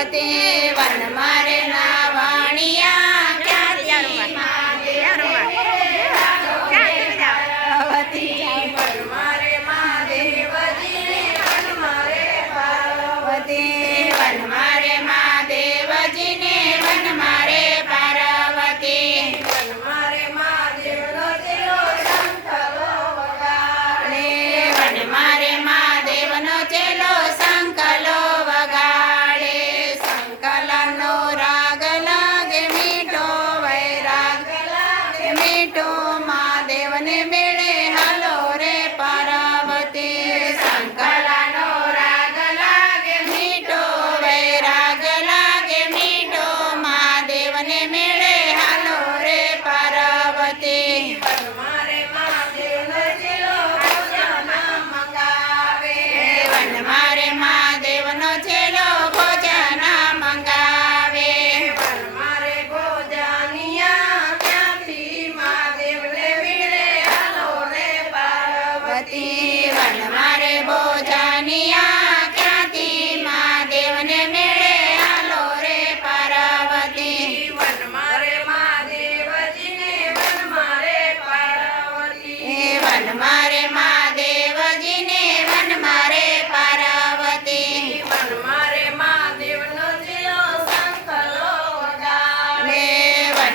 Parvati. Yay.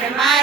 hermanos.